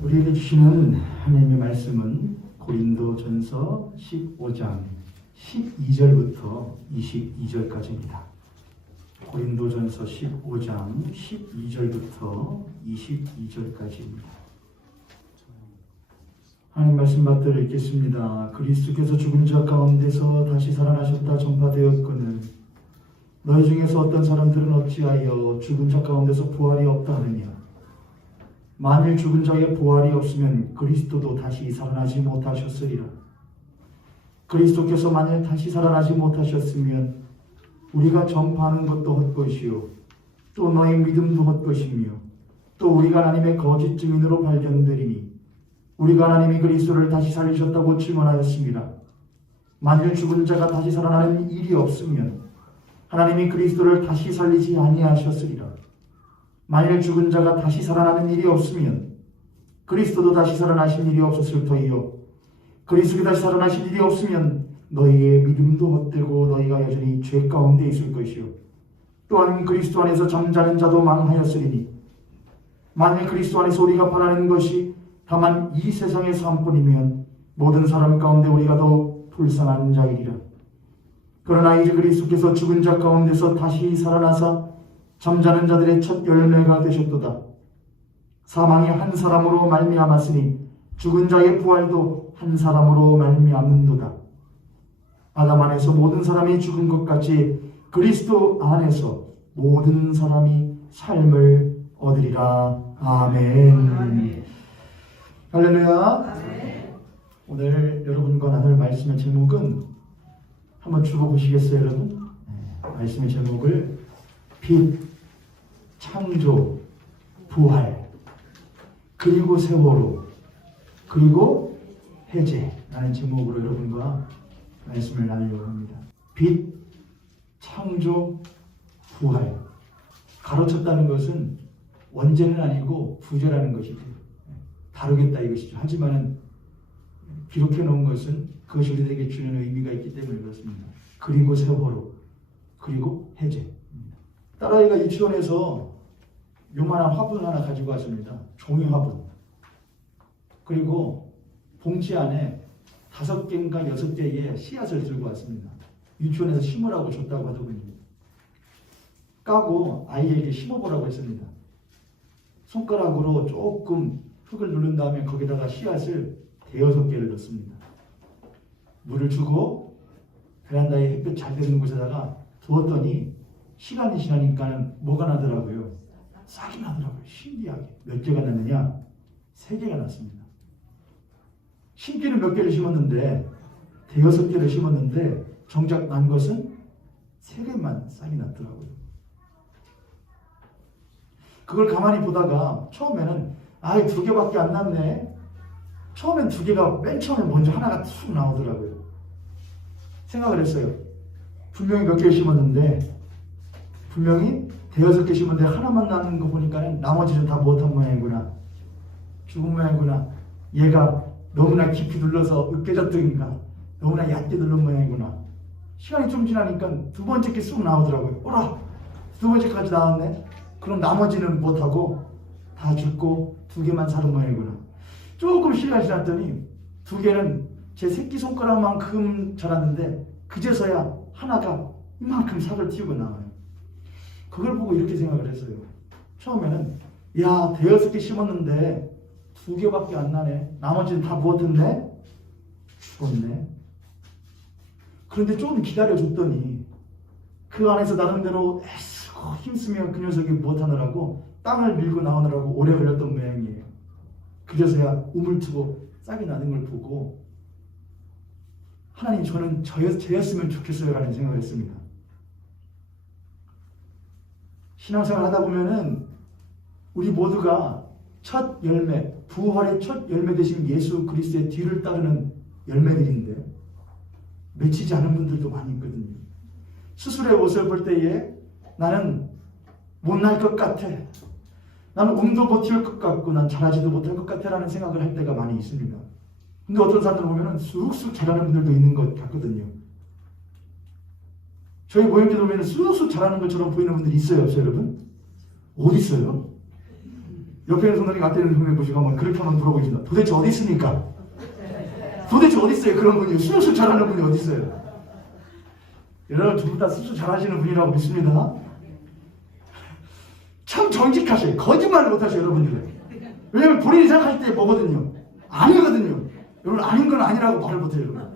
우리에게 주시는 하나님의 말씀은 고린도전서 15장 12절부터 22절까지입니다. 고린도전서 15장 12절부터 22절까지입니다. 하나님 말씀 받들어 읽겠습니다. 그리스도께서 죽은 자 가운데서 다시 살아나셨다 전파되었거늘 너희 중에서 어떤 사람들은 어찌하여 죽은 자 가운데서 부활이 없다 하느냐. 만일 죽은 자의 부활이 없으면 그리스도도 다시 살아나지 못하셨으리라. 그리스도께서 만일 다시 살아나지 못하셨으면 우리가 전파하는 것도 헛것이요 또 너희 믿음도 헛것이며 또 우리가 하나님의 거짓 증인으로 발견되리니 우리가 하나님이 그리스도를 다시 살리셨다고 증언하였습니다. 만일 죽은 자가 다시 살아나는 일이 없으면 하나님이 그리스도를 다시 살리지 아니하셨으리라. 만일 죽은 자가 다시 살아나는 일이 없으면 그리스도도 다시 살아나신 일이 없었을 터이요 그리스도가 다시 살아나신 일이 없으면 너희의 믿음도 헛되고 너희가 여전히 죄 가운데 있을 것이요 또한 그리스도 안에서 잠자는 자도 망하였으리니 만일 그리스도 안에서 우리가 바라는 것이 다만 이 세상의 삶뿐이면 모든 사람 가운데 우리가 더욱 불쌍한 자이리라. 그러나 이제 그리스도께서 죽은 자 가운데서 다시 살아나사 잠자는 자들의 첫 열매가 되셨도다. 사망이 한 사람으로 말미암았으니 죽은 자의 부활도 한 사람으로 말미암는도다. 아담 안에서 모든 사람이 죽은 것 같이 그리스도 안에서 모든 사람이 삶을 얻으리라. 아멘. 아멘. 할렐루야. 아멘. 오늘 여러분과 나눌 말씀의 제목은 한번 죽어보시겠어요, 여러분? 말씀의 제목을 빛, 창조, 부활, 그리고 세월호, 그리고 해제라는 제목으로 여러분과 말씀을 나누려고 합니다. 빛, 창조, 부활. 가로쳤다는 것은 원죄는 아니고 부재라는 것이죠. 다루겠다 이것이죠. 하지만 기록해 놓은 것은 그것이 우리에게 주는 의미가 있기 때문에 그렇습니다. 그리고 세월호, 그리고 해제. 딸아이가 유치원에서 요만한 화분 하나 가지고 왔습니다. 종이 화분. 그리고 봉지 안에 5개인가 6개의 씨앗을 들고 왔습니다. 유치원에서 심으라고 줬다고 하더군요. 까고 아이에게 심어보라고 했습니다. 손가락으로 조금 흙을 누른 다음에 거기다가 씨앗을 5개를 넣습니다. 물을 주고 베란다에 햇볕 잘 드는 곳에다가 두었더니 시간이 지나니까는 뭐가 나더라고요? 싹이 나더라고요. 신기하게. 몇 개가 났느냐? 3개가 났습니다. 심기는 몇 개를 심었는데 5개를 심었는데 정작 난 것은 3개만 싹이 났더라고요. 그걸 가만히 보다가 처음에는 2개밖에 안 났네. 처음엔 2개가 맨 처음에 먼저 하나가 툭 나오더라고요. 생각을 했어요. 분명히 몇 개를 심었는데 분명히 5개 심었는데 하나만 나는 거 보니까 나머지는 다 못한 모양이구나. 죽은 모양이구나. 얘가 너무나 깊이 눌러서 으깨졌던가 너무나 얕게 누른 모양이구나. 시간이 좀 지나니까 2번째 게 쑥 나오더라고요. 오라! 2번째까지 나왔네. 그럼 나머지는 못하고 다 죽고 2개만 사는 모양이구나. 조금 시간이 지났더니 2개는 제 새끼손가락만큼 자랐는데 그제서야 하나가 이만큼 살을 틔우고 나와요. 그걸 보고 이렇게 생각을 했어요. 처음에는 5개 심었는데 2개밖에 안 나네. 나머지는 다 무엇했네? 죽었네. 그런데 좀 기다려줬더니 그 안에서 나름대로 애쓰고 힘쓰며 그 녀석이 무엇하느라고 땅을 밀고 나오느라고 오래 걸렸던 모양이에요. 그래서야 우물투고 싹이 나는 걸 보고 하나님 저는 저였으면 좋겠어요 라는 생각을 했습니다. 신앙생활 하다 보면은 우리 모두가 첫 열매, 부활의 첫 열매 되신 예수 그리스도의 뒤를 따르는 열매들인데 맺히지 않은 분들도 많이 있거든요. 스스로의 모습을 볼 때에 나는 못날 것 같아. 나는 운도 못 튀을 것 같고 난 잘하지도 못할 것 같아 라는 생각을 할 때가 많이 있습니다. 근데 어떤 사람들 보면 쑥쑥 잘하는 분들도 있는 것 같거든요. 저희 모임에 보면 쑥쑥 잘하는 것처럼 보이는 분들이 있어요, 없어요, 여러분? 어디 있어요? 옆에 있는 성도님 앞에 있는 성도님 보시고 한번 그렇게 한번 물어보신다. 도대체 어디 있습니까? 도대체 어디 있어요? 그런 분이 수술 잘하는 분이 어디 있어요? 여러분 두 분 다 수술 잘하시는 분이라고 믿습니다. 참 정직하셔요. 거짓말을 못하셔요, 여러분들. 왜냐면 본인이 생각할 때 뭐거든요. 아니거든요. 여러분 아닌 건 아니라고 말을 못해요. 여러분.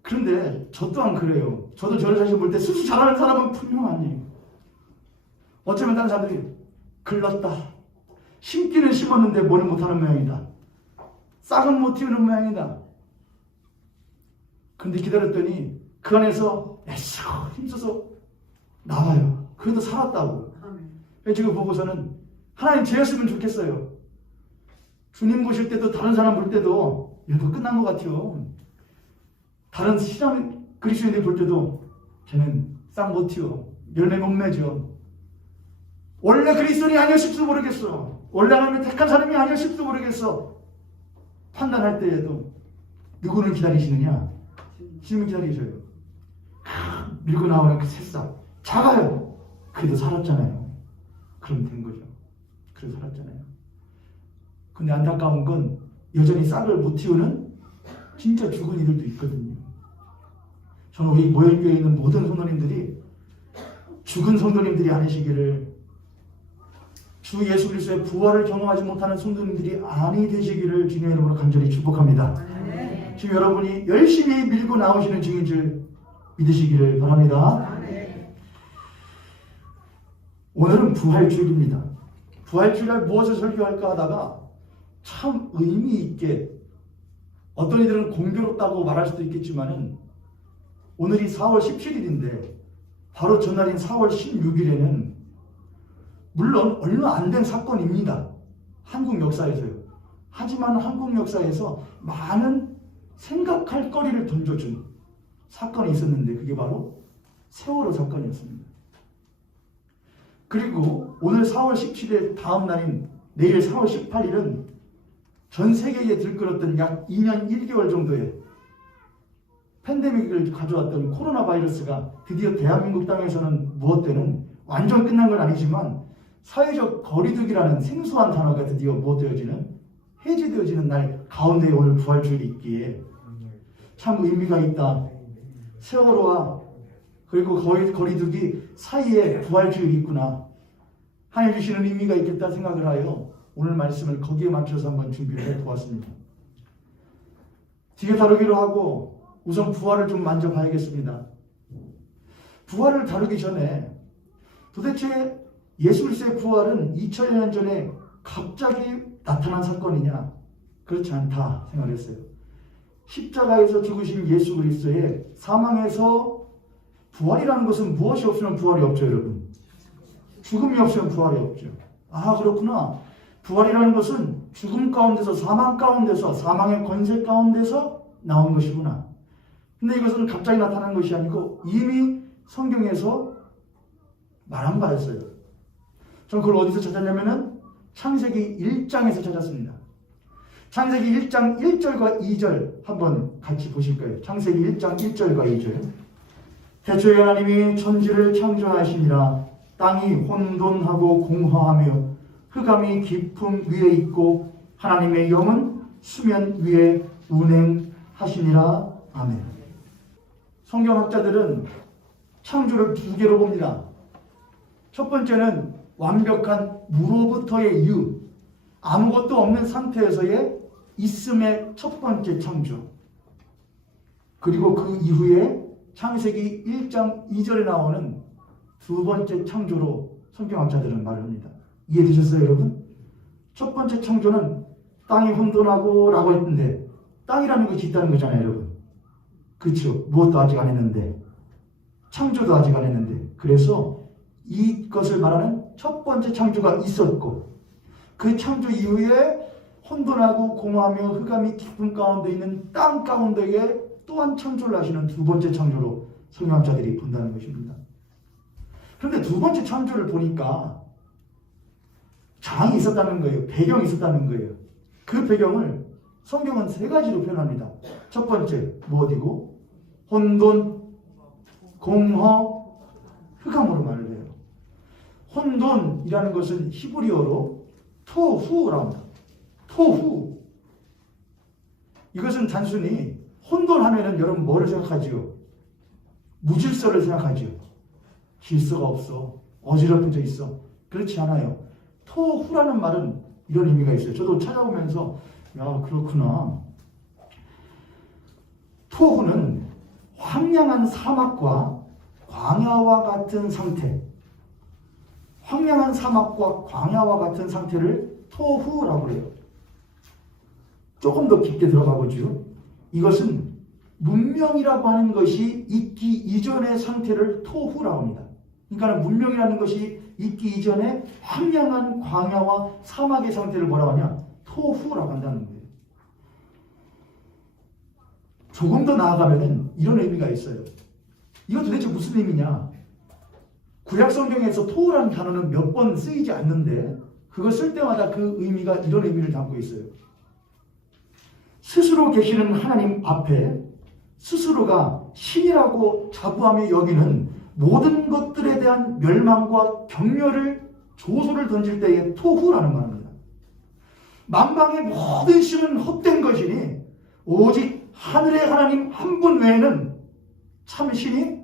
그런데 저 또한 그래요. 저도 저를 자신 볼 때 수술 잘하는 사람은 분명 아니에요. 어쩌면 다른 사람들이 글렀다. 심기는 심었는데 뭐는 못하는 모양이다. 싹은 못 틔우는 모양이다. 근데 기다렸더니 그 안에서 애써 힘써서 나와요. 그래도 살았다고. 지금 보고서는 하나님 죄였으면 좋겠어요. 주님 보실 때도 다른 사람 볼 때도 얘도 끝난 것 같아요. 다른 신앙 그리스도인들 볼 때도 쟤는 싹 못 틔워. 열매 못 맺어. 원래 그리스도인이 아니었을지도 모르겠어. 원래 하나님의 택한 사람이 아니었을지도 모르겠어. 판단할 때에도 누구를 기다리시느냐? 주님을 기다리셔요. 밀고 나오는 그 새싹 작아요. 그래도 살았잖아요. 그럼 된 거죠. 그래도 살았잖아요. 근데 안타까운 건 여전히 싹을 못 틔우는 진짜 죽은 이들도 있거든요. 저는 우리 모열교회에 있는 모든 성도님들이 죽은 성도님들이 아니시기를, 주 예수 그리스도의 부활을 경험하지 못하는 성도님들이 아니 되시기를 주님의 이름으로 간절히 축복합니다. 네. 지금 여러분이 열심히 밀고 나오시는 중인 줄 믿으시기를 바랍니다. 네. 오늘은 부활주일입니다. 부활주일날 무엇을 설교할까 하다가 참 의미 있게, 어떤 이들은 공교롭다고 말할 수도 있겠지만은 오늘이 4월 17일인데 바로 전날인 4월 16일에는 물론 얼마 안 된 사건입니다. 한국 역사에서요. 하지만 한국 역사에서 많은 생각할 거리를 던져준 사건이 있었는데 그게 바로 세월호 사건이었습니다. 그리고 오늘 4월 17일 다음 날인 내일 4월 18일은 전 세계에 들끓었던 약 2년 1개월 정도의 팬데믹을 가져왔던 코로나 바이러스가 드디어 대한민국 땅에서는 무엇되는, 완전 끝난 건 아니지만 사회적 거리두기라는 생소한 단어가 드디어 무엇되어지는, 해제되어지는 날 가운데에 오늘 부활주일이 있기에 참 의미가 있다. 세월호와 그리고 거리두기 사이에 부활주일이 있구나. 하나님 주시는 의미가 있겠다 생각을 하여 오늘 말씀을 거기에 맞춰서 한번 준비를 해보았습니다. 뒤에 다루기로 하고 우선 부활을 좀 만져봐야겠습니다. 부활을 다루기 전에 도대체 예수 그리스도의 부활은 2000년 전에 갑자기 나타난 사건이냐? 그렇지 않다 생각했어요. 십자가에서 죽으신 예수 그리스도의 사망에서 부활이라는 것은 무엇이 없으면 부활이 없죠, 여러분. 죽음이 없으면 부활이 없죠. 아, 그렇구나. 부활이라는 것은 죽음 가운데서, 사망 가운데서, 사망의 권세 가운데서 나온 것이구나. 근데 이것은 갑자기 나타난 것이 아니고 이미 성경에서 말한 바였어요. 저는 그걸 어디서 찾았냐면은 창세기 1장에서 찾았습니다. 창세기 1장 1절과 2절 한번 같이 보실 거예요. 창세기 1장 1절과 2절. 태초에 하나님이 천지를 창조하시니라. 땅이 혼돈하고 공허하며 흑암이 깊음 위에 있고 하나님의 영은 수면 위에 운행하시니라. 아멘. 성경학자들은 창조를 두 개로 봅니다. 첫 번째는 완벽한 무로부터의 유, 아무것도 없는 상태에서의 있음의 첫 번째 창조. 그리고 그 이후에 창세기 1장 2절에 나오는 두 번째 창조로 성경학자들은 말을 합니다. 이해되셨어요, 여러분? 첫 번째 창조는 땅이 혼돈하고 라고 했는데 땅이라는 것이 있다는 거잖아요, 여러분. 그렇죠. 무엇도 아직 안 했는데, 창조도 아직 안 했는데, 그래서 이것을 말하는 첫 번째 창조가 있었고, 그 창조 이후에 혼돈하고 공허하며 흑암이 깊은 가운데 있는 땅 가운데에 또한 창조를 하시는 두 번째 창조로 성경학자들이 본다는 것입니다. 그런데 두 번째 창조를 보니까 장이 있었다는 거예요. 배경이 있었다는 거예요. 그 배경을 성경은 세 가지로 표현합니다. 첫 번째, 무엇이고? 혼돈, 공허, 흑암으로 말을 해요. 혼돈이라는 것은 히브리어로 토후라고 합니다. 토후. 이것은 단순히 혼돈하면은 여러분 뭐를 생각하지요? 무질서를 생각하지요. 질서가 없어. 어지럽혀져 있어. 그렇지 않아요. 토후라는 말은 이런 의미가 있어요. 저도 찾아보면서 야 그렇구나. 토후는 황량한 사막과 광야와 같은 상태. 황량한 사막과 광야와 같은 상태를 토후라고 해요. 조금 더 깊게 들어가 보죠. 이것은 문명이라고 하는 것이 있기 이전의 상태를 토후라고 합니다. 그러니까 문명이라는 것이 있기 이전에 황량한 광야와 사막의 상태를 뭐라고 하냐? 토후라고 한다는 거예요. 조금 더 나아가면 이런 의미가 있어요. 이거 도대체 무슨 의미냐? 구약 성경에서 토후라는 단어는 몇 번 쓰이지 않는데 그거 쓸 때마다 그 의미가 이런 의미를 담고 있어요. 스스로 계시는 하나님 앞에 스스로가 신이라고 자부하며 여기는 모든 것들에 대한 멸망과 경멸을 조소를 던질 때의 토후라는 말입니다. 만방의 모든 신은 헛된 것이니 오직 하늘의 하나님 한 분 외에는 참 신이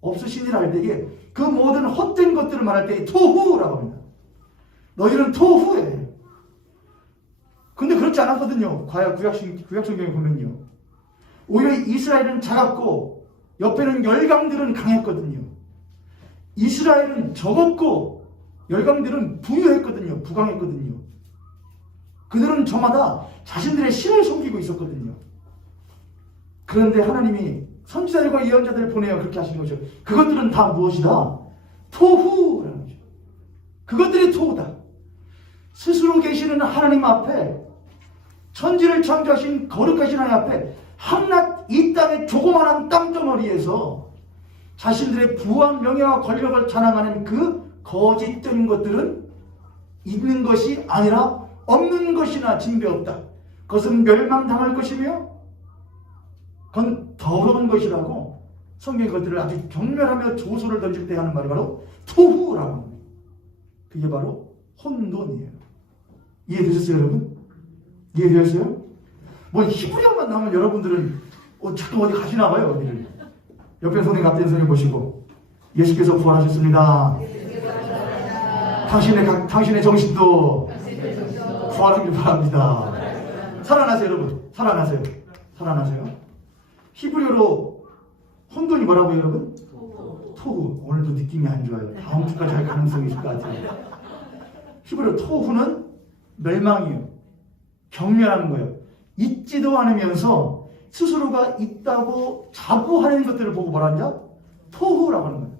없으시니라 할 때에 그 모든 헛된 것들을 말할 때에 토후라고 합니다. 너희는 토후에. 근데 그렇지 않았거든요. 구약 성경에 보면요. 오히려 이스라엘은 작았고 옆에는 열강들은 강했거든요. 이스라엘은 적었고 열강들은 부유했거든요. 부강했거든요. 그들은 저마다 자신들의 신을 섬기고 있었거든요. 그런데 하나님이 선지자들과 예언자들을 보내어 그렇게 하시는 거죠. 그것들은 다 무엇이다? 토후라는 거죠. 그것들이 토후다. 스스로 계시는 하나님 앞에 천지를 창조하신 거룩하신 하나님 앞에 한낱 이 땅의 조그마한 땅덩어리에서 자신들의 부한 명예와 권력을 자랑하는 그 거짓된 것들은 있는 것이 아니라 없는 것이나 진배없다. 그것은 멸망당할 것이며 그건 더러운 것이라고 성경의 것들을 아주 경멸하며 조소를 던질 때 하는 말이 바로 토후라고 합니다. 그게 바로 혼돈이에요. 이해되셨어요 여러분? 이해되셨어요? 뭐 히브리어만 나오면 여러분들은 자꾸 어디 가시나 봐요. 어디를. 옆에 손에 같은 손을 보시고 예수께서 부활하셨습니다. 당신의 정신도 부활하길 바랍니다. 살아나세요 여러분. 살아나세요. 살아나세요. 히브리어로 혼돈이 뭐라고요 여러분? 토후. 오늘도 느낌이 안 좋아요. 다음 주까지 할 가능성이 있을 것 같아요. 히브리어 토후는 멸망이에요. 경멸하는 거예요. 있지도 않으면서 스스로가 있다고 자부하는 것들을 보고 뭐라 하냐? 토후라고 하는 거예요.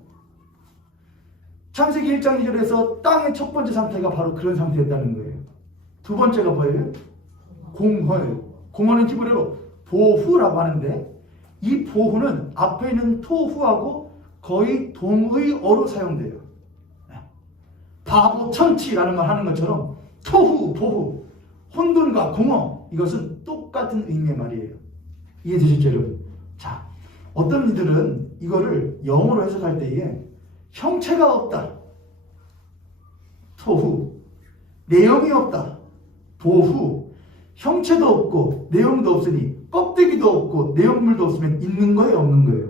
창세기 1장 2절에서 땅의 첫 번째 상태가 바로 그런 상태였다는 거예요. 두 번째가 뭐예요? 공허예요. 공허는 히브리어로 보후라고 하는데 이 보후는 앞에 있는 토후하고 거의 동의어로 사용돼요. 바보, 천치라는 말 하는 것처럼 토후, 보후, 혼돈과 공허 이것은 똑같은 의미의 말이에요. 이해되셨죠 여러분? 자, 어떤 이들은 이거를 영어로 해석할 때에 형체가 없다. 토후. 내용이 없다. 보후. 형체도 없고 내용도 없으니 껍데기도 없고 내용물도 없으면 있는 거예요? 없는 거예요?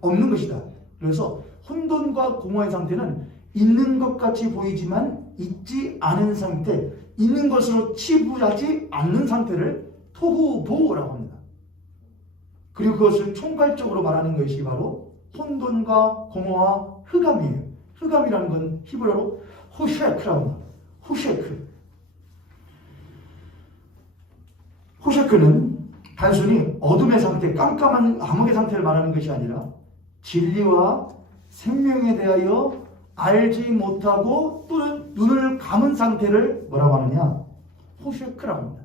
없는 것이다. 그래서 혼돈과 공허의 상태는 있는 것 같이 보이지만 있지 않은 상태, 있는 것으로 치부하지 않는 상태를 토후보라고 합니다. 그리고 그것을 총괄적으로 말하는 것이 바로 혼돈과 공허와 흑암이에요. 흑암이라는 건 히브리어로 호셰크라고 합니다. 호셰크. 호셰크는 단순히 어둠의 상태, 깜깜한 암흑의 상태를 말하는 것이 아니라 진리와 생명에 대하여 알지 못하고 또는 눈을 감은 상태를 뭐라고 하느냐? 호셰크라고 합니다.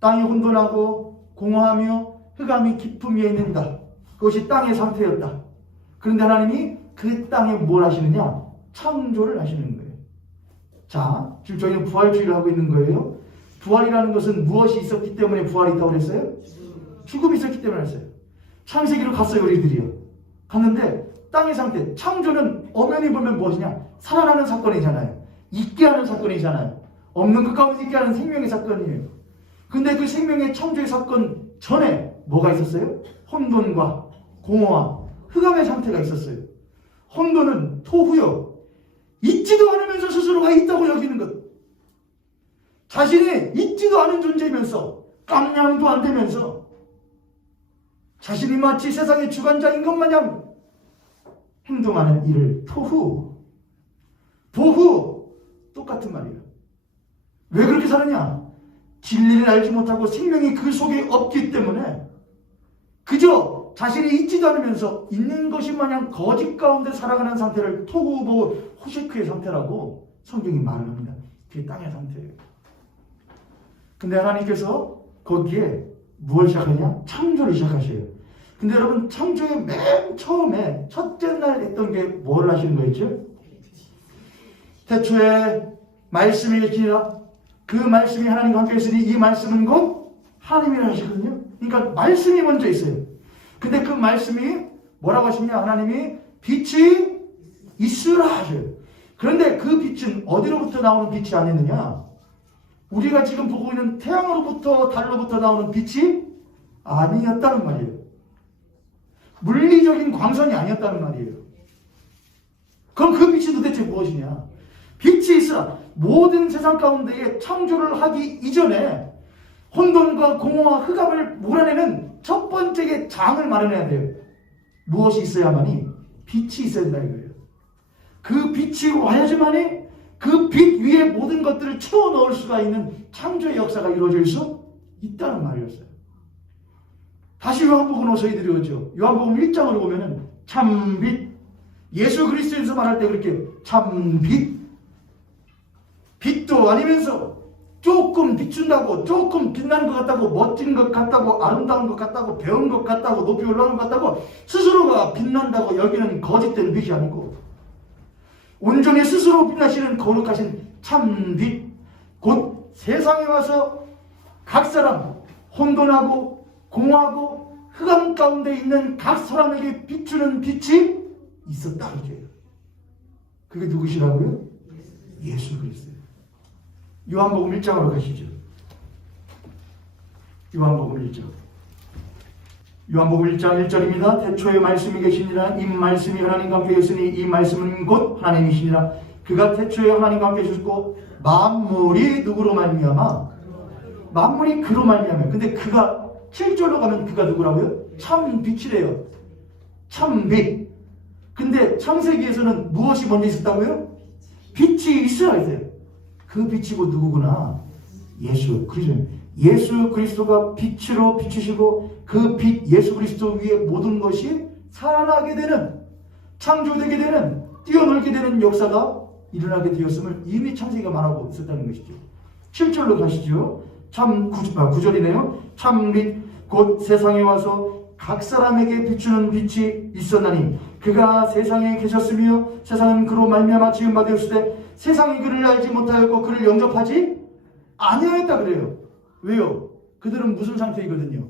땅이 혼돈하고 공허하며 흑암이 깊음 위에 있는다. 그것이 땅의 상태였다. 그런데 하나님이 그 땅에 뭘 하시느냐? 창조를 하시는 거예요. 자, 지금 저희는 부활주의를 하고 있는 거예요. 부활이라는 것은 무엇이 있었기 때문에 부활이 있다고 그랬어요? 죽음이 있었기 때문에 했어요. 창세기로 갔어요, 우리들이요. 갔는데 땅의 상태. 창조는 엄연히 보면 무엇이냐? 살아나는 사건이잖아요. 있게 하는 사건이잖아요. 없는 것 가운데 있게 하는 생명의 사건이에요. 근데 그 생명의 창조의 사건 전에 뭐가 있었어요? 혼돈과 공허와 흑암의 상태가 있었어요. 혼돈은 토후요. 있지도 않으면서 스스로가 있다고 여기는 것. 자신이 있지도 않은 존재이면서 깜냥도 안 되면서 자신이 마치 세상의 주관자인 것 마냥 행동하는 일을 토후, 도후 똑같은 말이에요. 왜 그렇게 사느냐? 진리를 알지 못하고 생명이 그 속에 없기 때문에 그저 자신이 있지도 않으면서 있는 것이 마냥 거짓 가운데 살아가는 상태를 토후보후 호시크의 상태라고 성경이 말을 합니다. 그게 땅의 상태예요. 근데 하나님께서 거기에 무엇을 시작하냐? 창조를 시작하셔요. 근데 여러분, 창조의 맨 처음에 첫째 날 했던 게 뭘 하시는 거였죠? 태초에 말씀이 계시니라. 그 말씀이 하나님과 함께 있으니 이 말씀은 곧 하나님이라 하시거든요. 그러니까 말씀이 먼저 있어요. 근데 그 말씀이 뭐라고 하시냐? 하나님이 빛이 있으라 하셔요. 그런데 그 빛은 어디로부터 나오는 빛이 아니느냐? 우리가 지금 보고 있는 태양으로부터 달로부터 나오는 빛이 아니었다는 말이에요. 물리적인 광선이 아니었다는 말이에요. 그럼 그 빛이 도대체 무엇이냐? 빛이 있으라. 모든 세상 가운데에 창조를 하기 이전에 혼돈과 공허와 흑암을 몰아내는 첫 번째 장을 마련해야 돼요. 무엇이 있어야만이? 빛이 있어야 된다 이거예요. 그 빛이 와야지만이 그 빛 위에 모든 것들을 채워 넣을 수가 있는 창조의 역사가 이루어질 수 있다는 말이었어요. 다시 요한복음으로 저희들이 오죠. 요한복음 1장으로 보면은 참빛, 예수 그리스도에서 말할 때 그렇게 참빛, 빛도 아니면서 조금 비춘다고, 조금 빛나는 것 같다고, 멋진 것 같다고, 아름다운 것 같다고, 배운 것 같다고, 높이 올라오는 것 같다고 스스로가 빛난다고 여기는 거짓된 빛이 아니고 온전히 스스로 빛나시는 거룩하신 참빛, 곧 세상에 와서 각 사람 혼돈하고 공허하고 흑암 가운데 있는 각 사람에게 비추는 빛이 있었다 이거예요. 그게 누구시라고요? 예수 그리스도. 요한복음 1장으로 가시죠. 요한복음 1장. 요한복음 1장 1절입니다. 태초에 말씀이 계시니라. 이 말씀이 하나님과 함께 있으니 이 말씀은 곧 하나님이시니라. 그가 태초에 하나님과 함께 계셨고 만물이 누구로 말미암아? 만물이 그로 말미암아요. 근데 그가 7절로 가면 그가 누구라고요? 참빛이래요. 참빛. 근데 창세기에서는 무엇이 먼저 있었다고요? 빛이 있어야 돼요. 그 빛이고 누구구나? 예수 그리스도. 예수 그리스도가 빛으로 비추시고 그 빛 예수 그리스도 위에 모든 것이 살아나게 되는, 창조되게 되는, 뛰어놀게 되는 역사가 일어나게 되었음을 이미 창세기가 말하고 있었다는 것이죠. 7절로 가시죠. 참 9절이네요. 참빛 곧 세상에 와서 각 사람에게 비추는 빛이 있었나니 그가 세상에 계셨으며 세상은 그로 말미암아 지은 바 되었으되 세상이 그를 알지 못하였고 그를 영접하지 아니하였다 그래요. 왜요? 그들은 무슨 상태이거든요.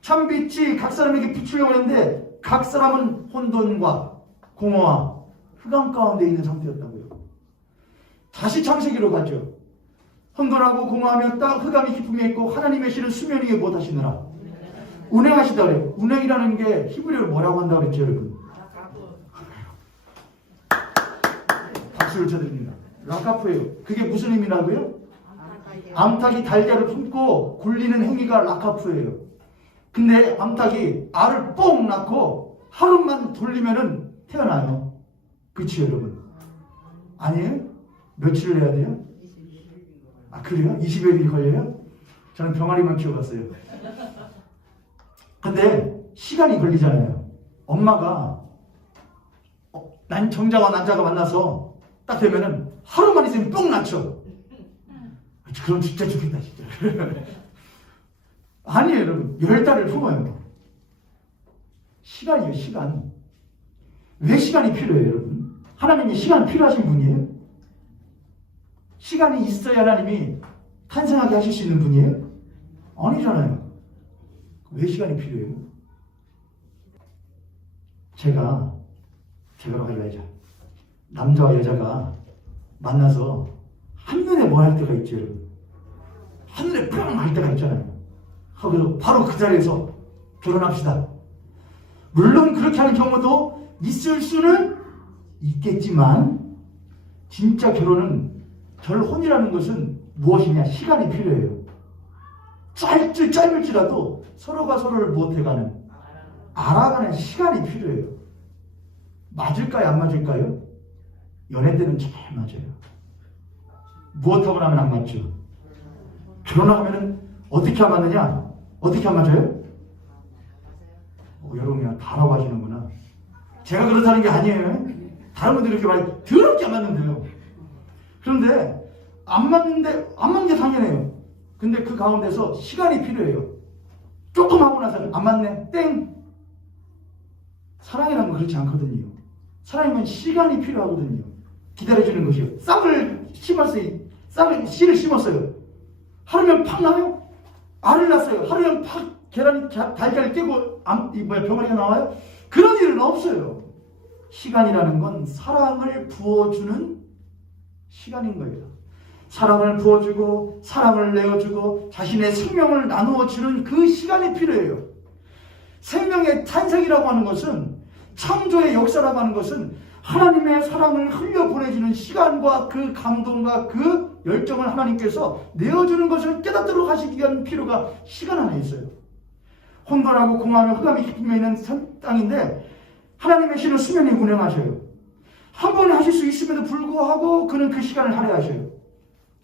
참빛이 각 사람에게 비추려고 하는데 각 사람은 혼돈과 공허와 흑암 가운데 있는 상태였다고요. 다시 창세기로 가죠. 혼돈하고 공허하며 땅 흑암이 깊음에 있고 하나님의 실은 수면 위에 못 하시느라 운행하시다 그래요. 운행이라는 게 히브리어로 뭐라고 한다고 그랬죠 여러분? 박수를 쳐드립니다. 라카프예요. 그게 무슨 의미라고요? 암탉이 달걀을 품고 굴리는 행위가 라카프예요. 근데 암탉이 알을 뽕 낳고 하루만 돌리면은 태어나요. 그치요 여러분? 아니에요? 며칠을 해야 돼요? 아 그래요? 20여일이 걸려요? 저는 병아리만 키워봤어요. 근데 시간이 걸리잖아요. 엄마가 난 정자와 난자가 만나서 딱 되면은 하루만 있으면 뻥 낳죠. 그럼 진짜 죽겠다 진짜. 아니에요 여러분. 10달을 품어요. 시간이에요 시간. 왜 시간이 필요해요 여러분? 하나님이 시간 필요하신 분이에요? 시간이 있어야 하나님이 탄생하게 하실 수 있는 분이에요? 아니잖아요. 왜 시간이 필요해요? 제가 제가 가져야죠. 남자와 여자가 만나서 한눈에 뭐 할 때가 있죠, 여러분. 한눈에 뿅 할 때가 있잖아요. 그래서 바로 그 자리에서 결혼합시다. 물론 그렇게 하는 경우도 있을 수는 있겠지만 진짜 결혼이라는 것은 무엇이냐? 시간이 필요해요. 짧을지라도 서로가 서로를 못해가는 알아가는 시간이 필요해요. 맞을까요? 안 맞을까요? 연애 때는 잘 맞아요. 무엇하고 나면 안 맞죠? 결혼하면은 어떻게 안 맞느냐? 어떻게 안 맞아요? 여러분 그냥 다라고 하시는구나. 제가 그렇다는 게 아니에요. 다른 분들이 이렇게 말해 더럽게 안 맞는데요. 그런데 안 맞는 게 당연해요. 근데 그 가운데서 시간이 필요해요. 조금 하고 나서는 안 맞네. 땡. 사랑이라는 건 그렇지 않거든요. 사랑이면 시간이 필요하거든요. 기다려주는 것이요. 씨를 심었어요. 하루면 팍 나요? 알을 낳았어요. 하루면 팍 달걀을 깨고 병아리가 나와요? 그런 일은 없어요. 시간이라는 건 사랑을 부어주는 시간인 거예요. 사랑을 부어주고 사랑을 내어주고 자신의 생명을 나누어주는 그 시간이 필요해요. 생명의 탄생이라고 하는 것은, 창조의 역사라고 하는 것은 하나님의 사랑을 흘려보내주는 시간과 그 감동과 그 열정을 하나님께서 내어주는 것을 깨닫도록 하시기 위한 필요가 시간 안에 있어요. 혼돈하고 공허하며 흑암이 깊으며 있는 땅인데 하나님의 신은 수면이 운행하셔요. 한 번에 하실 수 있음에도 불구하고 그는 그 시간을 할애하셔요.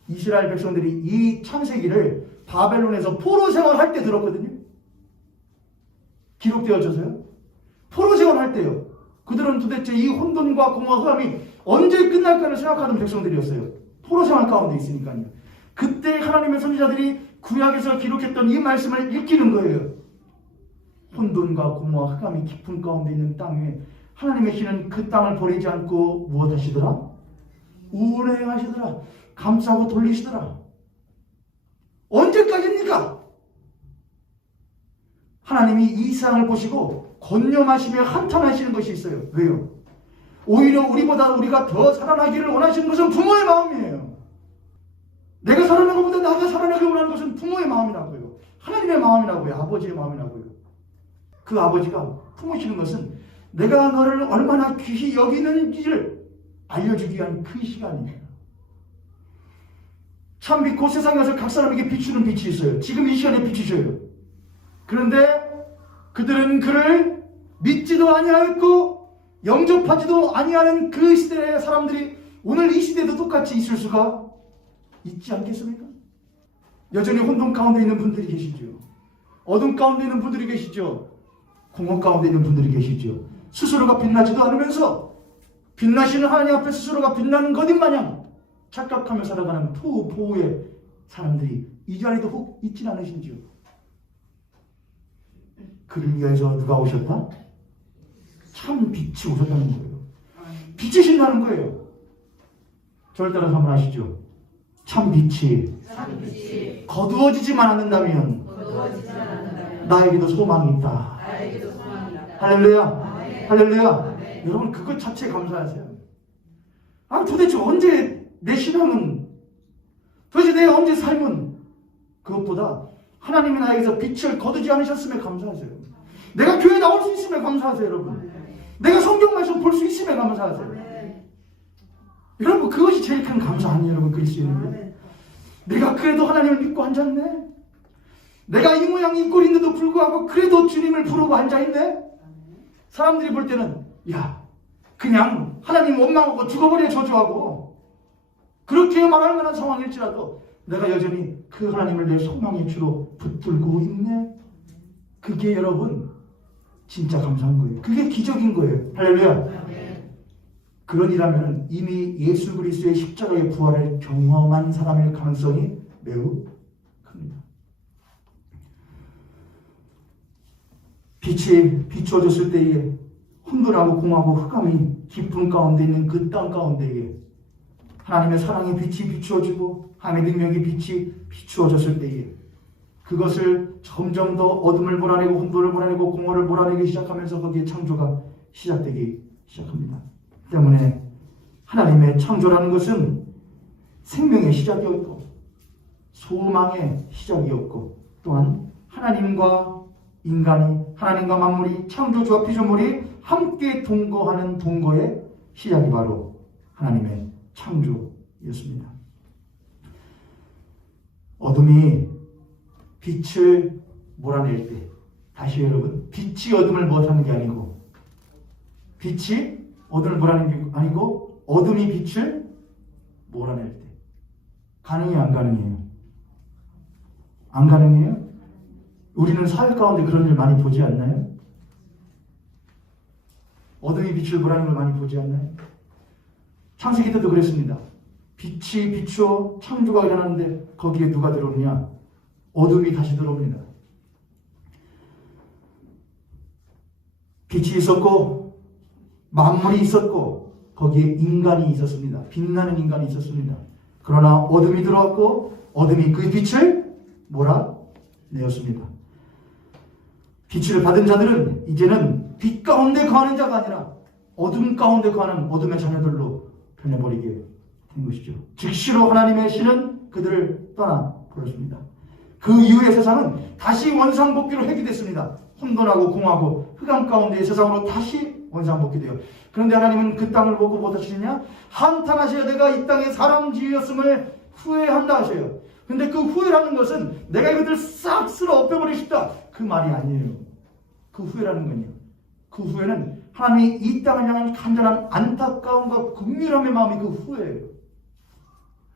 이스라엘 백성들이 이 창세기를 바벨론에서 포로 생활할 때 들었거든요. 기록되어져서요. 포로 생활할 때요. 그들은 도대체 이 혼돈과 공허와 흑암이 언제 끝날까를 생각하던 백성들이었어요. 포로 생활 가운데 있으니까요. 그때 하나님의 선지자들이 구약에서 기록했던 이 말씀을 읽히는 거예요. 혼돈과 공허와 흑암이 깊은 가운데 있는 땅에 하나님의 신은 그 땅을 버리지 않고 무엇 하시더라? 운행하시더라. 감싸고 돌리시더라. 언제까지입니까? 하나님이 이 세상을 보시고 권념하시며 한탄하시는 것이 있어요. 왜요? 오히려 우리가 더 살아나기를 원하시는 것은 부모의 마음이에요. 내가 살아나는 것보다 나가 살아나기를 원하는 것은 부모의 마음이라고요. 하나님의 마음이라고요. 아버지의 마음이라고요. 그 아버지가 품으시는 것은 내가 너를 얼마나 귀히 여기는지를 알려주기 위한 그 시간이에요. 참빛, 그 세상에서 각 사람에게 비추는 빛이 있어요. 지금 이 시간에 비추셔요. 그런데 그들은 그를 믿지도 아니하였고 영접하지도 아니하는 그 시대의 사람들이 오늘 이 시대도 똑같이 있을 수가 있지 않겠습니까? 여전히 혼돈 가운데 있는 분들이 계시죠. 어둠 가운데 있는 분들이 계시죠. 공허 가운데 있는 분들이 계시죠. 스스로가 빛나지도 않으면서 빛나시는 하나님 앞에 스스로가 빛나는 것인 마냥 착각하며 살아가는 토보의 사람들이 이 자리도 혹 있진 않으신지요. 그를 위해서 누가 오셨다? 참 빛이 오셨다는 거예요. 빛이신다는 거예요. 저를 따라서 한번 하시죠. 참 빛이 거두어지지만 않는다면 나에게도 소망이 있다. 할렐루야. 할렐루야. 여러분 그것 자체에 감사하세요. 도대체 언제 내 신앙은, 도대체 내 언제 삶은, 그것보다 하나님이 나에게서 빛을 거두지 않으셨음에 감사하세요. 내가 교회 나올 수 있음에 감사하세요. 여러분 내가 성경 말씀 볼 수 있음에 감사하세요. 여러분 그것이 제일 큰 감사 아니에요. 여러분 그리스도인인데 내가 그래도 하나님을 믿고 앉았네. 내가 이 모양 이 꼴인데도 불구하고 그래도 주님을 부르고 앉아있네. 사람들이 볼 때는 야 그냥 하나님 원망하고 죽어버려 저주하고 그렇게 말할 만한 상황일지라도 내가 여전히 그 하나님을 내 소망의 주로 붙들고 있네. 그게 여러분 진짜 감사한 거예요. 그게 기적인 거예요. 할렐루야. 그러니라면 이미 예수 그리스도의 십자가의 부활을 경험한 사람일 가능성이 매우 큽니다. 빛이 비추어졌을 때에 혼돈하고 공하고 흑암이 깊은 가운데 있는 그 땅 가운데에 하나님의 사랑의 빛이 비추어지고 하나님의 능력의 빛이 비추어졌을 때에 그것을 점점 더 어둠을 몰아내고 혼돈을 몰아내고 공허를 몰아내기 시작하면서 거기에 창조가 시작되기 시작합니다. 때문에 하나님의 창조라는 것은 생명의 시작이었고 소망의 시작이었고 또한 하나님과 인간이 하나님과 만물이 창조주와 피조물이 함께 동거하는 동거의 시작이 바로 하나님의 창조였습니다. 어둠이 빛을 몰아낼 때 다시 여러분 빛이 어둠을 몰아내는 게 아니고 빛이 어둠을 몰아내는 게 아니고 어둠이 빛을 몰아낼 때 가능해요 안 가능해요? 안 가능해요? 우리는 사회 가운데 그런 일 많이 보지 않나요? 어둠이 빛을 몰아내는 걸 많이 보지 않나요? 창세기 때도 그랬습니다. 빛이 비추어 창조가 일어났는데 거기에 누가 들어오느냐? 어둠이 다시 들어옵니다. 빛이 있었고 만물이 있었고 거기에 인간이 있었습니다. 빛나는 인간이 있었습니다. 그러나 어둠이 들어왔고 어둠이 그 빛을 몰아내었습니다. 빛을 받은 자들은 이제는 빛 가운데 거하는 자가 아니라 어둠 가운데 거하는 어둠의 자녀들로 변해버리게 된 것이죠. 즉시로 하나님의 신은 그들을 떠나 버렸습니다. 그 이후에 세상은 다시 원상복귀로 회귀됐습니다. 혼돈하고 공하고 흑암 가운데의 세상으로 다시 원상복귀돼요. 그런데 하나님은 그 땅을 보고 못 하시느냐? 한탄하셔야 내가 이 땅에 사람 지었음을 후회한다 하셔요. 근데 그 후회라는 것은 내가 이것들 싹 쓸어 엎혀버리고 싶다. 그 말이 아니에요. 그 후회라는 건요. 그 후회는 하나님이 이 땅을 향한 간절한 안타까움과 긍휼함의 마음이 그 후회예요.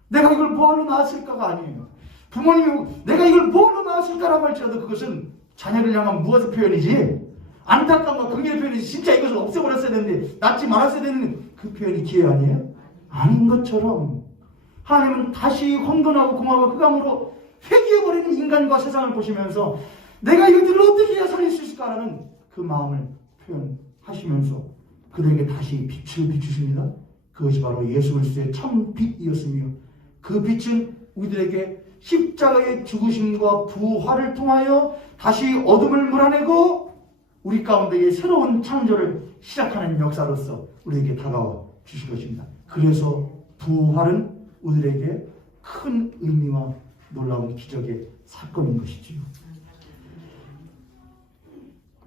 내가 이걸 뭐하러 낳았을까가 아니에요. 부모님이 내가 이걸 뭐하러 낳았을까라고 할지라도 그것은 자녀를 향한 무엇의 표현이지 안타까움과 긍휼의 표현이지 진짜 이것을 없애버렸어야 되는데 낳지 말았어야 되는 그 표현이 기회 아니에요? 아닌 것처럼 하나님은 다시 혼돈하고 공하고 흑암으로 회귀해버리는 인간과 세상을 보시면서 내가 이것들을 어떻게 해야 살릴 수 있을까라는 그 마음을 표현하시면서 그들에게 다시 빛을 비추십니다. 그것이 바로 예수 그리스도의 참 빛이었으며 그 빛은 우리들에게 십자가의 죽으심과 부활을 통하여 다시 어둠을 몰아내고 우리 가운데의 새로운 창조를 시작하는 역사로서 우리에게 다가와 주실 것입니다. 그래서 부활은 우리에게 큰 의미와 놀라운 기적의 사건인 것이지요.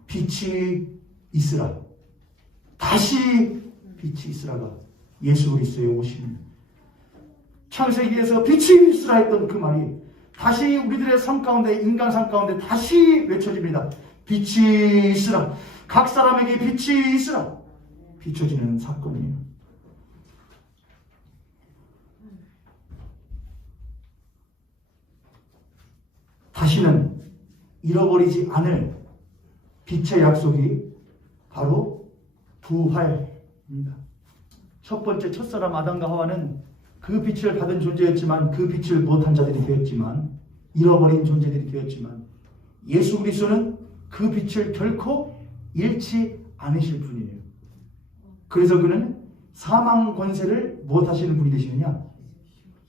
빛이 있으라. 다시 빛이 있으라가 예수 그리스도의 오심입니다. 창세기에서 빛이 있으라 했던 그 말이 다시 우리들의 삶 가운데 인간 삶 가운데 다시 외쳐집니다. 빛이 있으라. 각 사람에게 빛이 있으라. 비춰지는 사건이에요. 다시는 잃어버리지 않을 빛의 약속이 바로 부활입니다. 첫 번째 첫사람 아담과 하와는 그 빛을 받은 존재였지만 그 빛을 못한 자들이 되었지만 잃어버린 존재들이 되었지만 예수 그리스도는 그 빛을 결코 잃지 않으실 분이에요. 그래서 그는 사망 권세를 못하시는 분이 되시느냐?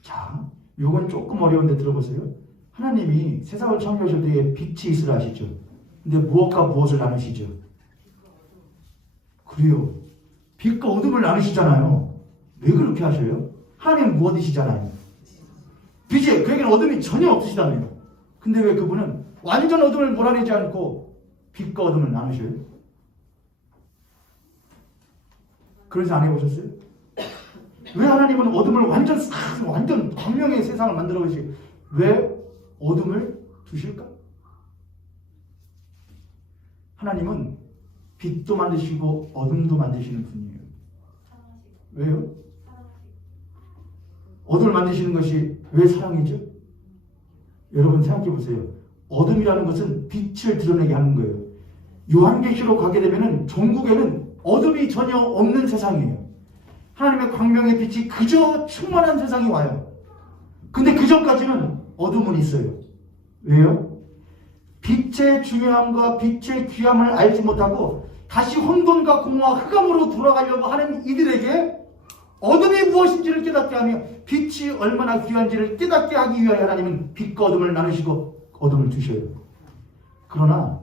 자, 요건 조금 어려운데 들어보세요. 하나님이 세상을 창조하실 때에 빛이 있으라 하시죠. 근데 무엇과 무엇을 나누시죠? 그래요. 빛과 어둠을 나누시잖아요. 왜 그렇게 하셔요? 하나님은 무엇이시잖아요. 빛이 그에게는 어둠이 전혀 없으시다며요. 근데 왜 그분은 완전 어둠을 몰아내지 않고 빛과 어둠을 나누셔요? 그런 생각 안 해보셨어요? 왜 하나님은 어둠을 완전 광명의 세상을 만들어 계시고 왜 어둠을 두실까? 하나님은 빛도 만드시고 어둠도 만드시는 분이에요. 왜요? 어둠을 만드시는 것이 왜 사랑이죠? 여러분 생각해 보세요. 어둠이라는 것은 빛을 드러내게 하는 거예요. 요한계시로 가게 되면은 종국에는 어둠이 전혀 없는 세상이에요. 하나님의 광명의 빛이 그저 충만한 세상이 와요. 근데 그 전까지는 어둠은 있어요. 왜요? 빛의 중요함과 빛의 귀함을 알지 못하고 다시 혼돈과 공허와 흑암으로 돌아가려고 하는 이들에게 어둠이 무엇인지를 깨닫게 하며 빛이 얼마나 귀한지를 깨닫게 하기 위하여 하나님은 빛과 어둠을 나누시고 어둠을 두셔요. 그러나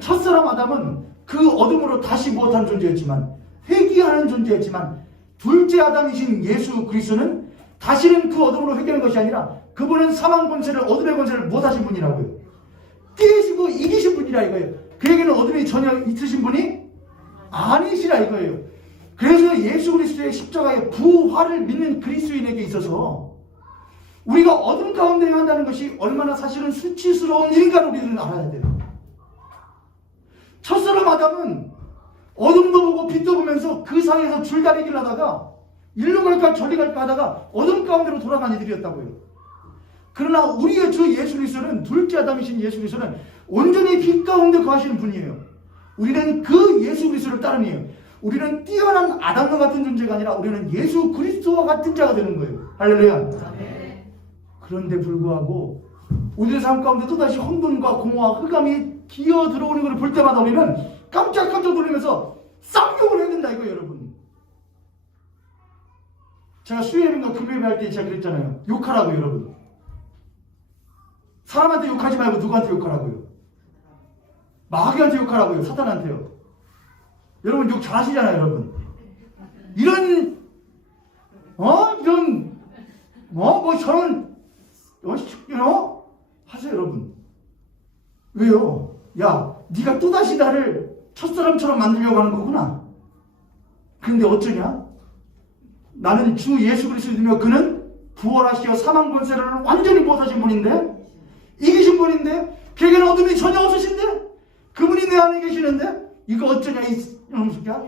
첫사람 아담은 그 어둠으로 다시 못한 존재였지만 회귀하는 존재였지만 둘째 아담이신 예수 그리스도는 다시는 그 어둠으로 회귀하는 것이 아니라 그분은 사망 권세를, 어둠의 권세를 못하신 분이라고요. 깨시고 이기신 분이라 이거예요. 그에게는 어둠이 전혀 있으신 분이 아니시라 이거예요. 그래서 예수 그리스도의 십자가의 부활을 믿는 그리스도인에게 있어서 우리가 어둠 가운데 한다는 것이 얼마나 사실은 수치스러운 일인가를 우리들은 알아야 돼요. 첫사람 아담은 어둠도 보고 빛도 보면서 그 사이에서 줄다리기를 하다가 일로 갈까 저리 갈까 하다가 어둠 가운데로 돌아간 이들이었다고요. 그러나 우리의 주 예수 그리스도는, 둘째 아담이신 예수 그리스도는 온전히 빛 가운데 거하시는 분이에요. 우리는 그 예수 그리스도를 따름이에요. 우리는 뛰어난 아담과 같은 존재가 아니라 우리는 예수 그리스도와 같은 자가 되는 거예요. 할렐루야. 그런데 불구하고 우리의 삶 가운데 또다시 혼돈과 공허와 흑암이 기어 들어오는 것을 볼 때마다 우리는 깜짝깜짝 놀라면서 쌍욕을 해야 된다 이거예요, 여러분. 제가 수요일인가 금요일 할 때 제가 그랬잖아요. 욕하라고요, 여러분. 사람한테 욕하지 말고 누구한테 욕하라고요? 마귀한테 욕하라고요, 사탄한테요. 여러분 욕 잘하시잖아요, 여러분. 이런 저런 하세요, 여러분. 왜요? 야, 네가 또다시 나를 첫사람처럼 만들려고 하는 거구나. 그런데 어쩌냐? 나는 주 예수 그리스도이며 그는 부활하시어 사망 권세를 완전히 못하신 분인데, 이기신 분인데, 그에게는 어둠이 전혀 없으신데, 그분이 내 안에 계시는데, 이거 어쩌냐 이놈 새끼야?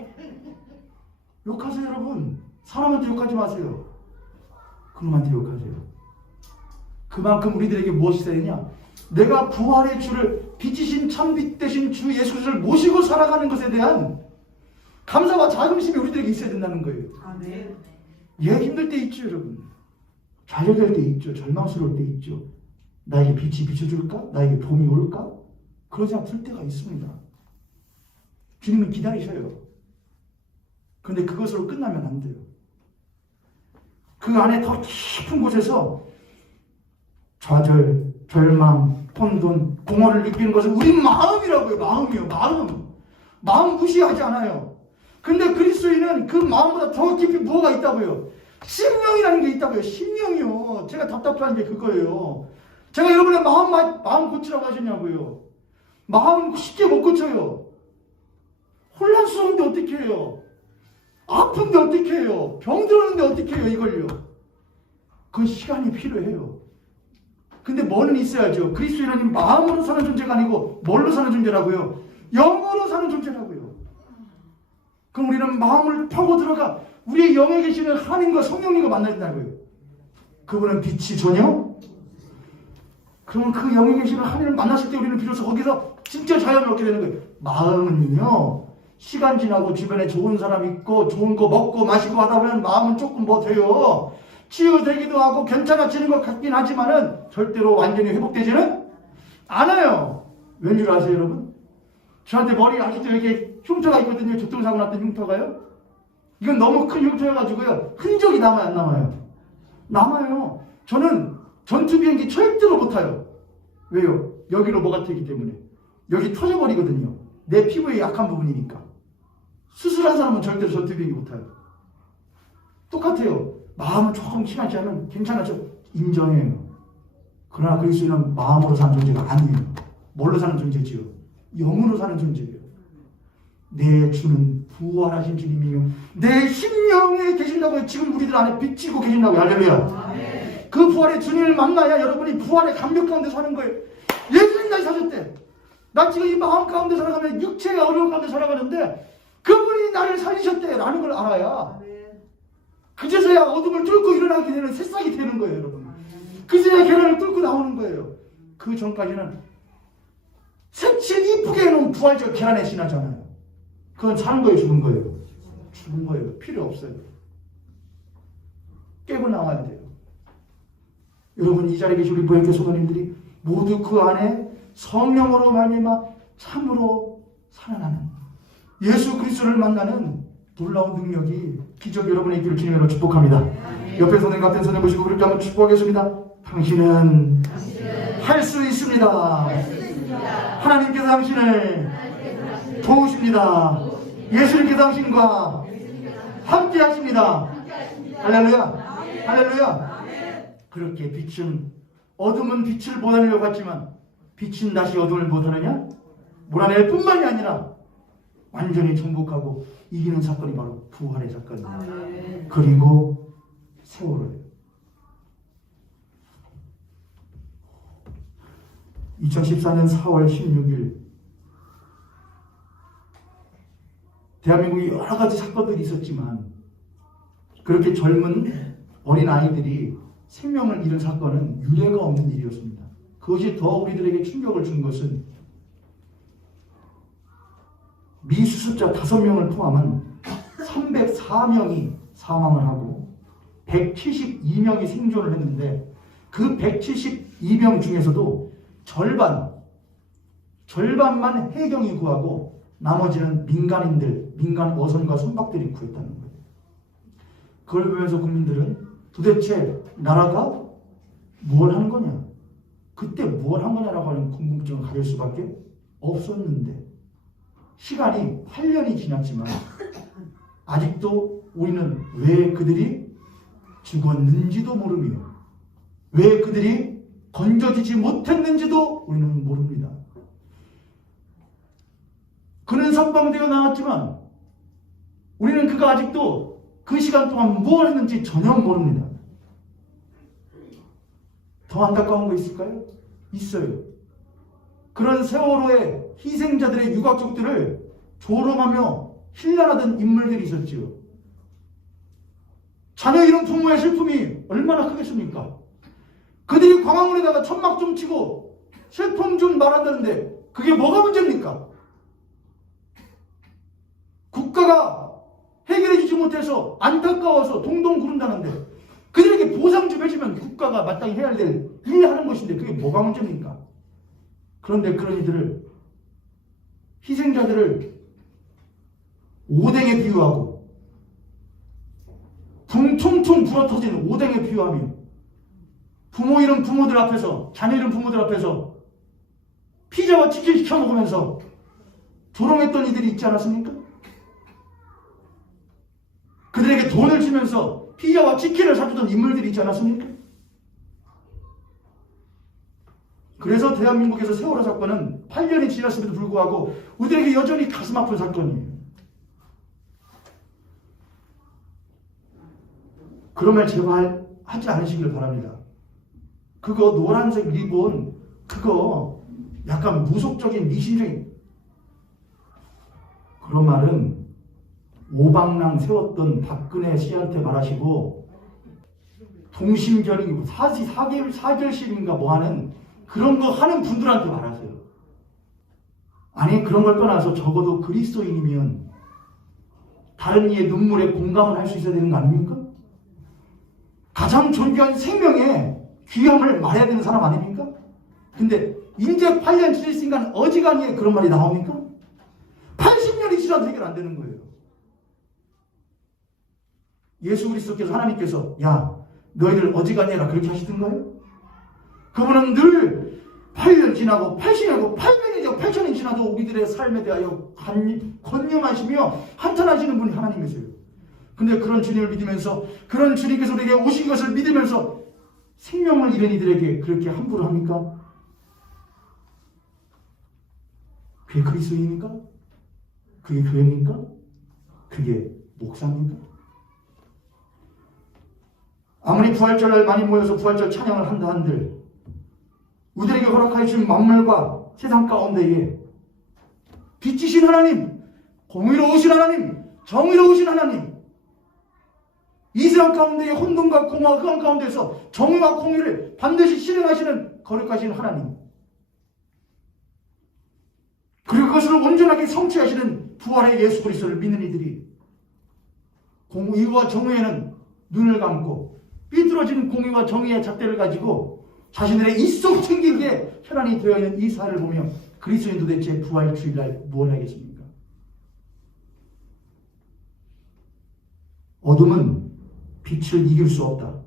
욕하세요, 여러분. 사람한테 욕하지 마세요. 그놈한테 욕하세요. 그만큼 우리들에게 무엇이 있어야 되냐? 내가 부활의 주를, 빛이신 참빛 되신 주 예수 그리스도를 모시고 살아가는 것에 대한 감사와 자긍심이 우리들에게 있어야 된다는 거예요. 아멘. 예, 힘들 때 있죠, 여러분. 좌절될 때 있죠. 절망스러울 때 있죠. 나에게 빛이 비춰줄까? 나에게 봄이 올까? 그런 생각 들 때가 있습니다. 주님은 기다리셔요. 그런데 그것으로 끝나면 안 돼요. 그 안에 더 깊은 곳에서 좌절, 절망, 혼돈, 공허를 느끼는 것은 우리 마음이라고요. 마음이요. 마음 무시하지 않아요. 근데 그리스도인은 그 마음보다 더 깊이 뭐가 있다고요? 심령이라는 게 있다고요. 심령이요. 제가 답답한 게 그거예요. 제가 여러분의 마음 고치라고 하셨냐고요. 마음 쉽게 못 고쳐요. 혼란스러운데 어떻게 해요? 아픈데 어떻게 해요? 병들었는데 어떻게 해요? 이걸요. 그 시간이 필요해요. 근데 뭐는 있어야죠. 그리스도인은 마음으로 사는 존재가 아니고 뭘로 사는 존재라고요? 영으로 사는 존재라고요. 그럼 우리는 마음을 파고 들어가 우리의 영에 계시는 하나님과 성령님과 만나야 된다고요. 그분은 빛이 전혀. 그러면 그 영에 계시는 하나님을 만났을 때 우리는 비로소 거기서 진짜 자연을 얻게 되는 거예요. 마음은요, 시간 지나고 주변에 좋은 사람 있고 좋은 거 먹고 마시고 하다 보면 마음은 조금 뭐 돼요. 치유되기도 하고 괜찮아지는 것 같긴 하지만은 절대로 완전히 회복되지는 않아요. 왠 줄 아세요, 여러분? 저한테 머리 아직도 이렇게 흉터가 있거든요. 교통사고 났던 흉터가요. 이건 너무 큰 흉터여가지고요. 흔적이 남아요, 안 남아요? 남아요. 저는 전투 비행기 절대로 못 타요. 왜요? 여기로 뭐가 되기 때문에. 여기 터져버리거든요. 내 피부에 약한 부분이니까. 수술한 사람은 절대로 전투 비행기 못 타요. 똑같아요. 마음은 조금 심하지 않으면 괜찮아져. 인정해요. 그러나 그리스도는 마음으로 사는 존재가 아니에요. 뭘로 사는 존재지요? 영으로 사는 존재예요. 내 주는 부활하신 주님이며 내 심령에 계신다고요. 지금 우리들 안에 비치고 계신다고요. 할렐루야. 그 부활의 주님을 만나야 여러분이 부활의 감격 가운데 사는 거예요. 예수님 날 사셨대. 나 지금 이 마음 가운데 살아가면 육체의 어려움 가운데 살아가는데 그분이 나를 살리셨대 라는 걸 알아야 그제서야 어둠을 뚫고 일어나게 되는 새싹이 되는 거예요, 여러분. 그제야 계란을 뚫고 나오는 거예요. 그 전까지는 색칠 이쁘게 해놓은 부활적 계란에 지나잖아요. 그건 사는 거예요, 죽은 거예요? 죽은 거예요. 필요 없어요. 깨고 나와야 돼요. 여러분, 이 자리에 계신 우리 부흥교 성도님들이 모두 그 안에 성령으로 말미암아 참으로 살아나는 예수 그리스도를 만나는 놀라운 능력이 기적 여러분의 있기를 주님으로 축복합니다. 옆에 손님 같은 손을 보시고 그렇게 한번 축복하겠습니다. 당신은 할 수 있습니다. 하나님께서 당신을 도우십니다. 예수님께서 당신과 함께 하십니다. 할렐루야. 할렐루야. 그렇게 어둠은 빛을 몰아내려고 했지만 빛은 다시 어둠을 못하느냐? 몰아낼 뿐만이 아니라 완전히 정복하고 이기는 사건이 바로 부활의 사건입니다. 그리고 세월을 2014년 4월 16일 대한민국에 여러 가지 사건들이 있었지만 그렇게 젊은 어린 아이들이 생명을 잃은 사건은 유례가 없는 일이었습니다. 그것이 더 우리들에게 충격을 준 것은 미수습자 5명을 포함한 304명이 사망을 하고 172명이 생존을 했는데 그 172명 중에서도 절반만 해경이 구하고 나머지는 민간 어선과 선박들이 구했다는 거예요. 그걸 보면서 국민들은 도대체 나라가 무엇을 하는 거냐? 그때 무엇을 한 거냐라고 하는 궁금증을 가질 수밖에 없었는데 시간이 8년이 지났지만 아직도 우리는 왜 그들이 죽었는지도 모르며 왜 그들이 건져지지 못했는지도 우리는 모릅니다. 그는 석방되어 나왔지만 우리는 그가 아직도 그 시간 동안 무엇을 했는지 전혀 모릅니다. 더 안타까운 거 있을까요? 있어요. 그런 세월호의 희생자들의 유가족들을 조롱하며 힐난하던 인물들이 있었지요. 자녀 잃은 부모의 슬픔이 얼마나 크겠습니까? 그들이 광화문에다가 천막 좀 치고 슬픔 좀 말한다는데 그게 뭐가 문제입니까? 국가가 해결해주지 못해서 안타까워서 동동 구른다는데 그들에게 보상 좀 해주면 국가가 마땅히 해야 될 일을 하는 것인데 그게 뭐가 문제입니까? 그런데 그런 이들을 희생자들을 오뎅에 비유하고 퉁퉁 불어터진 오뎅에 비유하며 부모 잃은 부모들 앞에서 자녀 잃은 부모들 앞에서 피자와 치킨 시켜 먹으면서 조롱했던 이들이 있지 않았습니까? 그들에게 돈을 주면서 피자와 치킨을 사주던 인물들이 있지 않았습니까? 그래서 대한민국에서 세월호 사건은 8년이 지났음에도 불구하고 우리에게 여전히 가슴 아픈 사건이에요. 그런 말 제발 하지 않으시길 바랍니다. 그거 노란색 리본 그거 약간 무속적인 미신적인 그런 말은 오방랑 세웠던 박근혜 씨한테 말하시고 동심결이 사결심인가 뭐 하는 그런 거 하는 분들한테 말하세요. 아니 그런 걸 떠나서 적어도 그리스도인이면 다른 이의 눈물에 공감을 할 수 있어야 되는 거 아닙니까? 가장 존귀한 생명의 귀함을 말해야 되는 사람 아닙니까? 근데 이제 8년 지났으니까 어지간히에 그런 말이 나옵니까? 80년이 지나도 해결 안 되는 거예요. 예수 그리스도께서 하나님께서 야 너희들 어지간히라 그렇게 하시던가요? 그분은 늘 8년 지나고 80년이고 800년이고 8천년이 지나도 우리들의 삶에 대하여 권념하시며 한탄하시는 분이 하나님이세요. 근데 그런 주님을 믿으면서 그런 주님께서 우리에게 오신 것을 믿으면서 생명을 잃은 이들에게 그렇게 함부로 합니까? 그게 그리스도입니까? 그게 교회입니까? 그게 목사입니까? 아무리 부활절을 많이 모여서 부활절 찬양을 한다 한들 우리에게 허락하여 주신 만물과 세상 가운데에 빛이신 하나님, 공의로우신 하나님, 정의로우신 하나님 이 세상 가운데에 혼돈과 공허와 흑암 가운데서 정의와 공의를 반드시 실행하시는 거룩하신 하나님 그리고 그것을 온전하게 성취하시는 부활의 예수 그리스도를 믿는 이들이 공의와 정의에는 눈을 감고 삐뚤어진 공의와 정의의 잣대를 가지고 자신들의 입속 챙기기에 혈안이 되어 있는 이 사를 보며 그리스도인 도대체 부활 주일날 뭘 하겠습니까? 어둠은 빛을 이길 수 없다.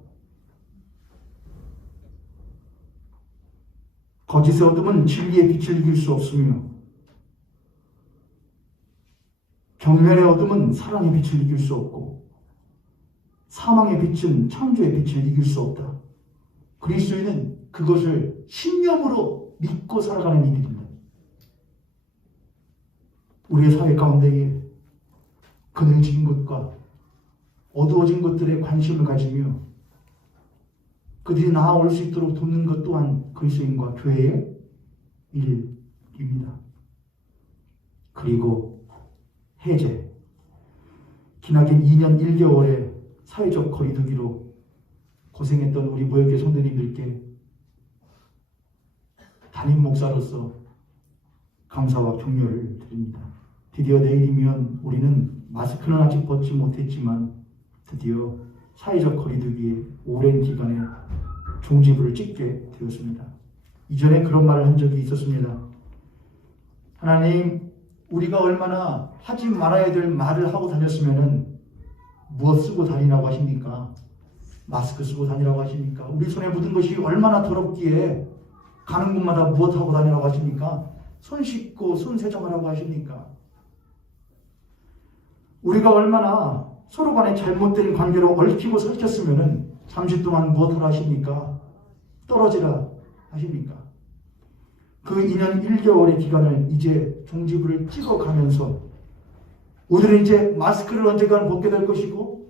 거짓의 어둠은 진리의 빛을 이길 수 없으며 경멸의 어둠은 사랑의 빛을 이길 수 없고 사망의 빛은 창조의 빛을 이길 수 없다. 그리스도인은 그것을 신념으로 믿고 살아가는 이들입니다. 우리의 사회 가운데에 그늘진 것과 어두워진 것들에 관심을 가지며 그들이 나아올 수 있도록 돕는 것 또한 그리스도인과 교회의 일입니다. 그리고 해제. 기나긴 2년 1개월의 사회적 거리두기로 고생했던 우리 무역계 성도님들께 담임 목사로서 감사와 격려를 드립니다. 드디어 내일이면 우리는 마스크는 아직 벗지 못했지만 드디어 사회적 거리두기의 오랜 기간에 종지부를 찍게 되었습니다. 이전에 그런 말을 한 적이 있었습니다. 하나님, 우리가 얼마나 하지 말아야 될 말을 하고 다녔으면은 무엇 쓰고 다니라고 하십니까? 마스크 쓰고 다니라고 하십니까? 우리 손에 묻은 것이 얼마나 더럽기에 가는 곳마다 무엇 하고 다니라고 하십니까? 손 씻고 손 세정하라고 하십니까? 우리가 얼마나 서로 간에 잘못된 관계로 얽히고 설켰으면은 잠시 동안 무엇 하라 하십니까? 떨어지라 하십니까? 그 2년 1개월의 기간을 이제 종지부를 찍어가면서 우리는 이제 마스크를 언젠가는 벗게 될 것이고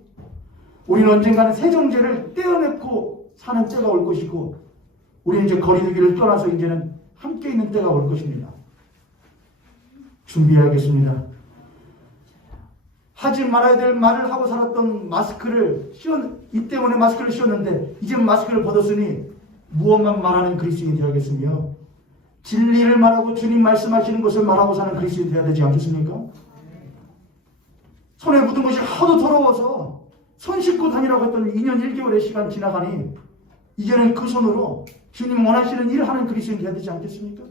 우리는 언젠가는 세정제를 떼어내고 사는 때가 올 것이고 우리는 이제 거리두기를 떠나서 이제는 함께 있는 때가 올 것입니다. 준비해야겠습니다. 하지 말아야 될 말을 하고 살았던 마스크를 이 때문에 마스크를 씌웠는데 이제 마스크를 벗었으니 무엇만 말하는 그리스도인이 되어야겠으며 진리를 말하고 주님 말씀하시는 것을 말하고 사는 그리스도인이 되어야 되지 않겠습니까? 손에 묻은 것이 하도 더러워서 손 씻고 다니라고 했던 2년 1개월의 시간 지나가니 이제는 그 손으로 주님 원하시는 일을 하는 그리스도인이 되어야 되지 않겠습니까?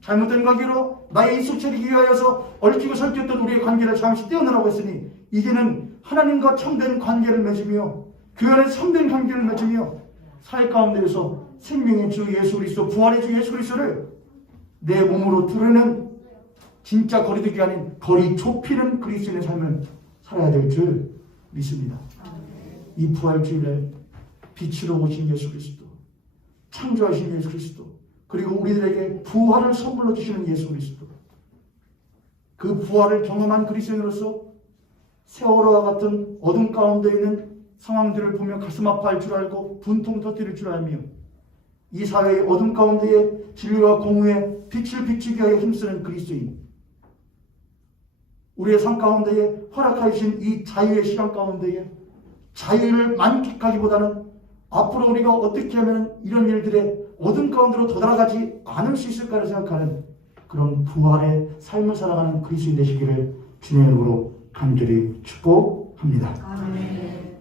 잘못된 관계로 나의 이익 차리기 위하여서 얽히고 설켰던 우리의 관계를 잠시 떼어내라고 했으니 이제는 하나님과 참된 관계를 맺으며 그 안에 참된 관계를 맺으며 사회 가운데에서 생명의 주 예수 그리스도, 부활의 주 예수 그리스도를 내 몸으로 드러내는 진짜 거리두기 아닌 거리 좁히는 그리스도인의 삶을 살아야 될 줄 믿습니다. 이 부활주일에 빛으로 오신 예수 그리스도, 창조하신 예수 그리스도, 그리고 우리들에게 부활을 선물로 주시는 예수 그리스도, 그 부활을 경험한 그리스도인으로서 세월호와 같은 어둠 가운데 있는 상황들을 보며 가슴 아파할 줄 알고 분통 터뜨릴 줄 알며 이 사회의 어둠 가운데에 진리와 공의의 빛을 비추기 위하여 힘쓰는 그리스도인, 우리의 삶 가운데에 허락하여 주신 이 자유의 시간 가운데에 자유를 만끽하기보다는 앞으로 우리가 어떻게 하면 이런 일들의 어둠 가운데로 도달하지 않을 수 있을까를 생각하는 그런 부활의 삶을 살아가는 그리스도인 되시기를 주님의 이름으로 간절히 축복합니다. 아멘.